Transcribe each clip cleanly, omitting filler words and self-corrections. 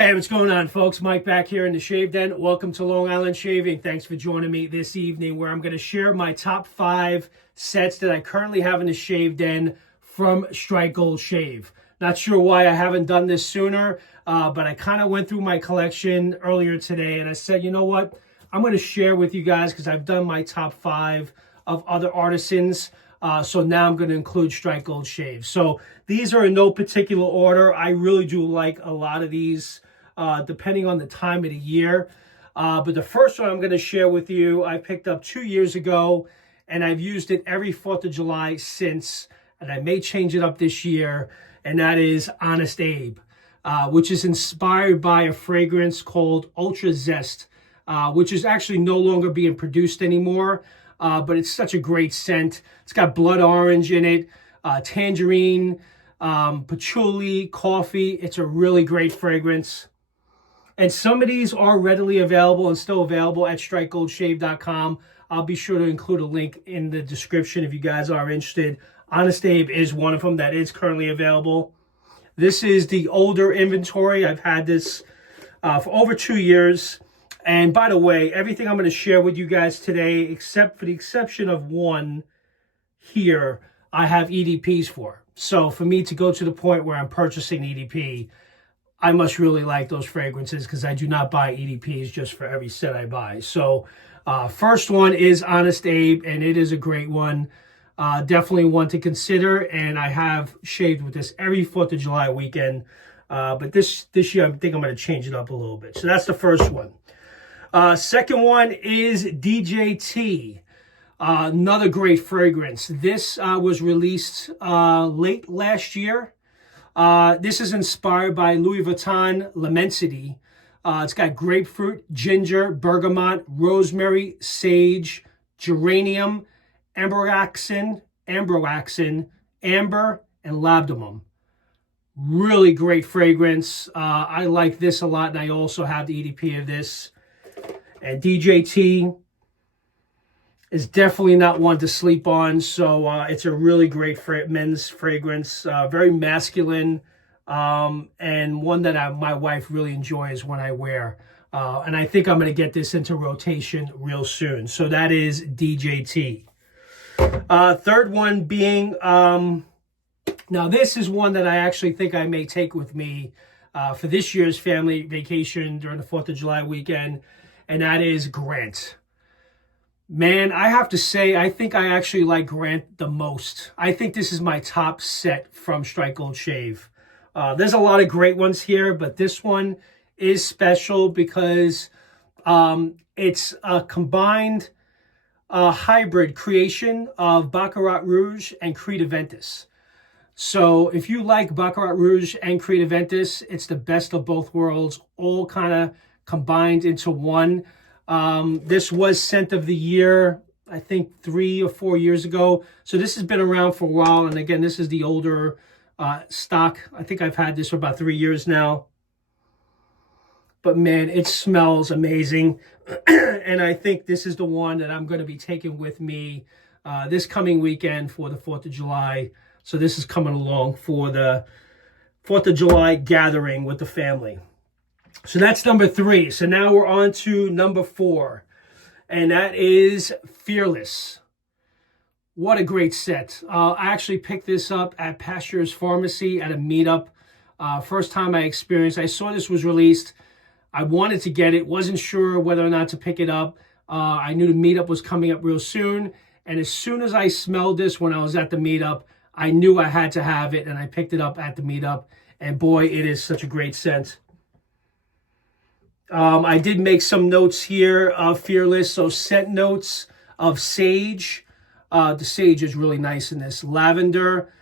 Hey, what's going on, folks? Mike back here in the Shave Den. Welcome to Long Island Shaving. Thanks for joining me this evening, where I'm going to share my top 5 sets that I currently have in the Shave Den from Strike Gold Shave. Not sure why I haven't done this sooner, but I kind of went through my collection earlier today, and I said, you know what? I'm going to share with you guys because I've done my top 5 of other artisans. So now I'm going to include Strike Gold Shave. So these are in no particular order. I really do like a lot of these, depending on the time of the year. But the first one I'm going to share with you, I picked up 2 years ago, and I've used it every 4th of July since, and I may change it up this year, and that is Honest Abe, which is inspired by a fragrance called Ultra Zest, which is actually no longer being produced anymore. But it's such a great scent. It's got blood orange in it, tangerine, patchouli, coffee. It's a really great fragrance. And some of these are readily available and still available at strikegoldshave.com. I'll be sure to include a link in the description if you guys are interested. Honest Abe is one of them that is currently available. This is the older inventory. I've had this for over 2 years. And by the way, everything I'm going to share with you guys today, except for the exception of one here, I have EDPs for. So for me to go to the point where I'm purchasing EDP, I must really like those fragrances because I do not buy EDPs just for every set I buy. So first one is Honest Abe, and it is a great one. Definitely one to consider, and I have shaved with this every 4th of July weekend. But this year, I think I'm going to change it up a little bit. So that's the first one. Second one is DJT, another great fragrance. This was released late last year. This is inspired by Louis Vuitton L'Immensity. It's got grapefruit, ginger, bergamot, rosemary, sage, geranium, ambroxan, amber, and labdanum. Really great fragrance. I like this a lot, and I also have the EDP of this. And DJT is definitely not one to sleep on. So it's a really great men's fragrance, very masculine, and one that my wife really enjoys when I wear. And I think I'm going to get this into rotation real soon. So that is DJT. Third one being, now this is one that I actually think I may take with me for this year's family vacation during the 4th of July weekend. And that is Grant. Man, I have to say, I think I actually like Grant the most. I think this is my top set from Strike Gold Shave. There's a lot of great ones here, but this one is special because it's a combined hybrid creation of Baccarat Rouge and Creed Aventus. So if you like Baccarat Rouge and Creed Aventus, it's the best of both worlds, all kind of combined into one. This was scent of the year, I think 3 or 4 years ago. So this has been around for a while. And again, this is the older stock. I think I've had this for about 3 years now. But man, it smells amazing. And I think this is the one that I'm going to be taking with me this coming weekend for the 4th of July. So this is coming along for the 4th of July gathering with the family. So that's number 3. So now we're on to number 4. And that is Fearless. What a great set. I actually picked this up at Pasteur's Pharmacy at a meetup. First time I experienced. I saw this was released. I wanted to get it. Wasn't sure whether or not to pick it up. I knew the meetup was coming up real soon. And as soon as I smelled this when I was at the meetup, I knew I had to have it. And I picked it up at the meetup. And boy, it is such a great scent. I did make some notes here of Fearless. So scent notes of sage. The sage is really nice in this. Lavender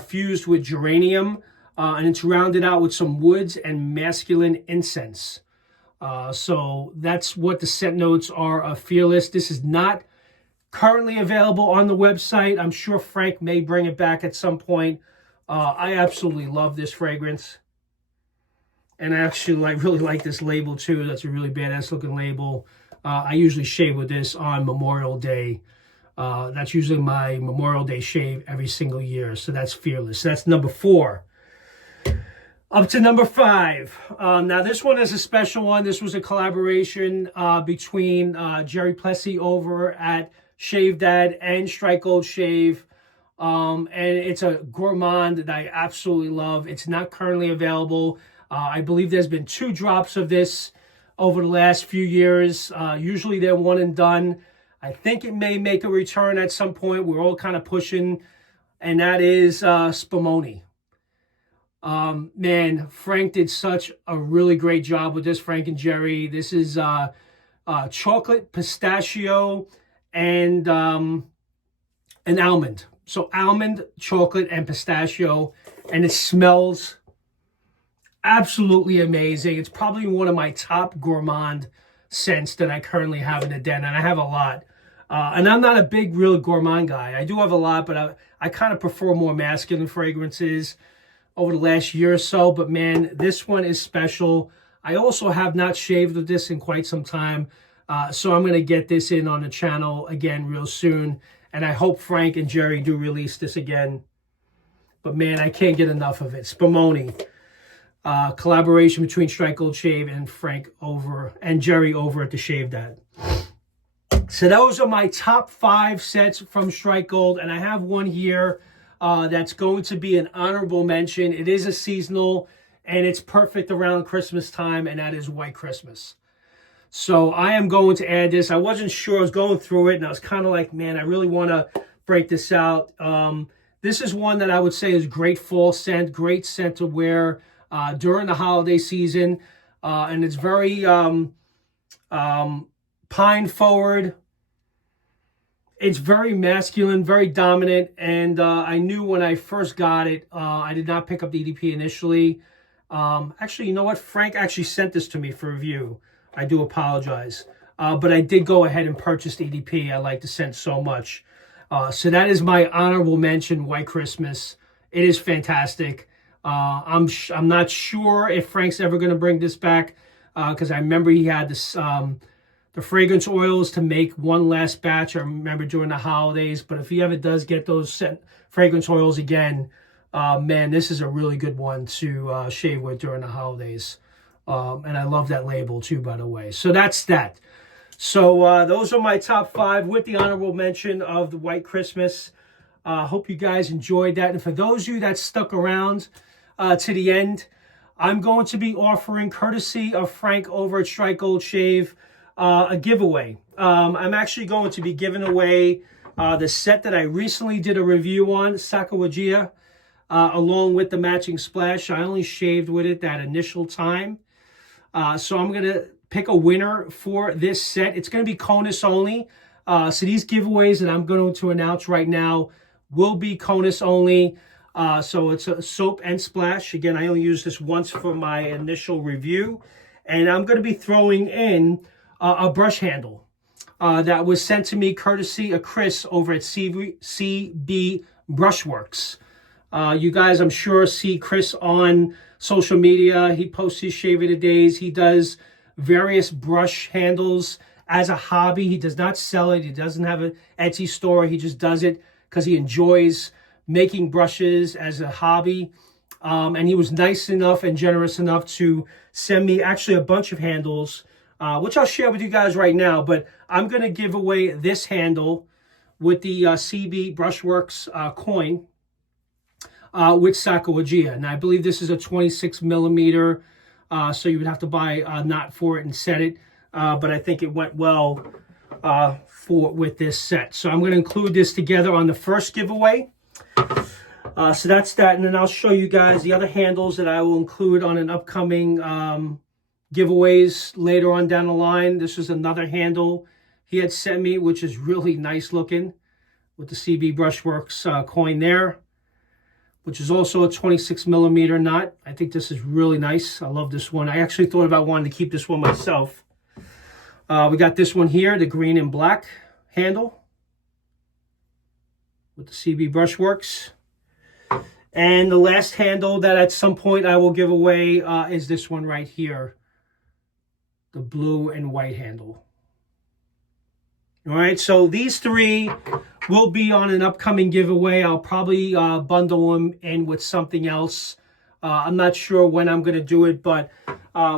fused with geranium. And it's rounded out with some woods and masculine incense. So that's what the scent notes are of Fearless. This is not currently available on the website. I'm sure Frank may bring it back at some point. I absolutely love this fragrance. And I actually really like this label too. That's a really badass looking label. I usually shave with this on Memorial Day. That's usually my Memorial Day shave every single year. So that's Fearless. That's number 4. Up to number 5. Now, this one is a special one. This was a collaboration between Jerry Plessy over at Shave Dad and Strike Gold Shave. And it's a gourmand that I absolutely love. It's not currently available. I believe there's been 2 drops of this over the last few years. Usually they're one and done. I think it may make a return at some point. We're all kind of pushing, and that is Spammoni. Man, Frank did such a really great job with this, Frank and Jerry. This is chocolate, pistachio, and an almond. So almond, chocolate, and pistachio, and it smells absolutely amazing. It's probably one of my top gourmand scents that I currently have in the den, and I have a lot. And I'm not a big, real gourmand guy. I do have a lot, but I kind of prefer more masculine fragrances over the last year or so. But man, this one is special. I also have not shaved with this in quite some time. So I'm going to get this in on the channel again real soon. And I hope Frank and Jerry do release this again. But man, I can't get enough of it. Spammoni. Collaboration between Strike Gold Shave and Frank over and Jerry over at the Shave Dad. So those are my top 5 sets from Strike Gold. And I have one here that's going to be an honorable mention. It is a seasonal, and it's perfect around Christmas time, and that is White Christmas. So I am going to add this. I wasn't sure. I was going through it, and I was kind of like, man, I really want to break this out. This is one that I would say is great fall scent, great scent to wear during the holiday season. And it's very pine forward. It's very masculine, very dominant. And I knew when I first got it, I did not pick up the EDP initially. Actually, you know what? Frank actually sent this to me for review. I do apologize. But I did go ahead and purchase the EDP. I like the scent so much. So that is my honorable mention, White Christmas. It is fantastic. I'm not sure if Frank's ever going to bring this back because I remember he had this the fragrance oils to make one last batch. I remember during the holidays. But if he ever does get those fragrance oils again, man, this is a really good one to shave with during the holidays. And I love that label too, by the way. So that's that. So those are my top 5 with the honorable mention of the White Christmas. Hope you guys enjoyed that. And for those of you that stuck around to the end, I'm going to be offering, courtesy of Frank over at Strike Gold Shave, a giveaway. I'm actually going to be giving away the set that I recently did a review on, Sacagawea, along with the matching splash. I only shaved with it that initial time. So I'm going to pick a winner for this set. It's going to be CONUS only. So these giveaways that I'm going to announce right now will be CONUS only. So it's a soap and splash. Again, I only used this once for my initial review. And I'm going to be throwing in a brush handle that was sent to me courtesy of Chris over at CB Brushworks. You guys, I'm sure, see Chris on social media. He posts his Shave of the Days. He does various brush handles as a hobby. He does not sell it. He doesn't have an Etsy store. He just does it because he enjoys making brushes as a hobby. And he was nice enough and generous enough to send me actually a bunch of handles, which I'll share with you guys right now. But I'm going to give away this handle with the CB Brushworks coin with Sacagawea. And I believe this is a 26 millimeter. So you would have to buy a knot for it and set it. But I think it went well with this set. So I'm going to include this together on the first giveaway. So that's that. And then I'll show you guys the other handles that I will include on an upcoming giveaways later on down the line. This is another handle he had sent me, which is really nice looking with the CB Brushworks coin there, which is also a 26 millimeter knot. I think this is really nice. I love this one. I actually thought about wanting to keep this one myself. We got this one here, the green and black handle with the CB Brushworks. And the last handle that at some point I will give away is this one right here, the blue and white handle. All right, so these 3 will be on an upcoming giveaway. I'll probably bundle them in with something else I'm not sure when I'm going to do it, but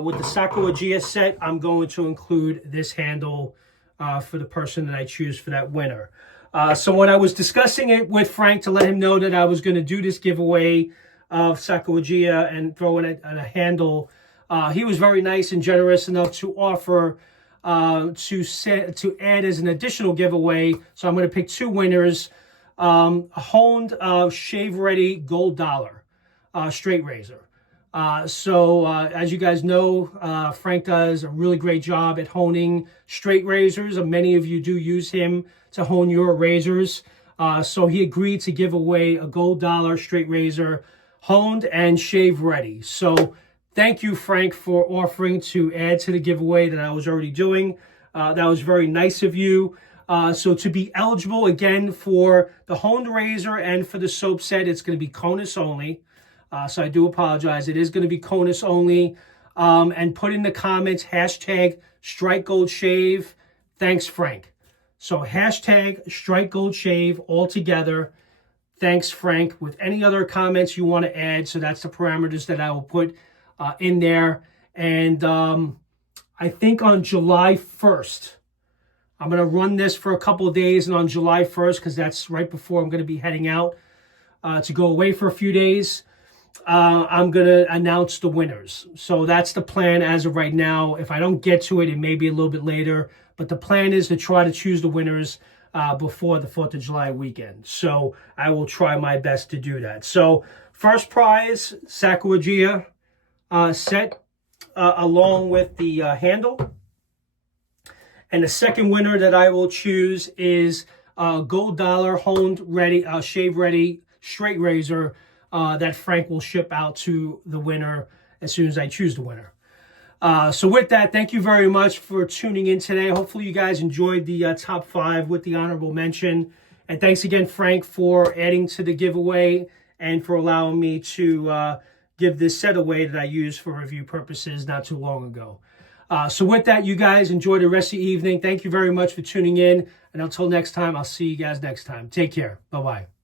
with the Sacagawea set, I'm going to include this handle for the person that I choose for that winner. So when I was discussing it with Frank to let him know that I was going to do this giveaway of Sacagawea and throw in a handle, he was very nice and generous enough to offer to add as an additional giveaway. So I'm going to pick two winners: a honed shave ready gold dollar straight razor. As you guys know, Frank does a really great job at honing straight razors. Many of you do use him to hone your razors. So he agreed to give away a gold dollar straight razor, honed and shave ready. So thank you, Frank, for offering to add to the giveaway that I was already doing. That was very nice of you. So to be eligible again for the honed razor and for the soap set, it's going to be CONUS only. So I do apologize. It is going to be CONUS only. And put in the comments, hashtag Strike Gold Shave. Thanks, Frank. So hashtag Strike Gold Shave all together. Thanks, Frank. With any other comments you want to add. So that's the parameters that I will put in there. And I think on July 1st, I'm going to run this for a couple of days. And on July 1st, because that's right before I'm going to be heading out to go away for a few days, I'm going to announce the winners. So that's the plan as of right now. If I don't get to it, it may be a little bit later. But the plan is to try to choose the winners before the 4th of July weekend. So I will try my best to do that. So first prize, Sacagawea set along with the handle. And the second winner that I will choose is gold dollar honed ready, shave ready straight razor that Frank will ship out to the winner as soon as I choose the winner. So with that, thank you very much for tuning in today. Hopefully you guys enjoyed the top 5 with the honorable mention. And thanks again, Frank, for adding to the giveaway and for allowing me to give this set away that I used for review purposes not too long ago. So with that, you guys enjoy the rest of the evening. Thank you very much for tuning in. And until next time, I'll see you guys next time. Take care. Bye-bye.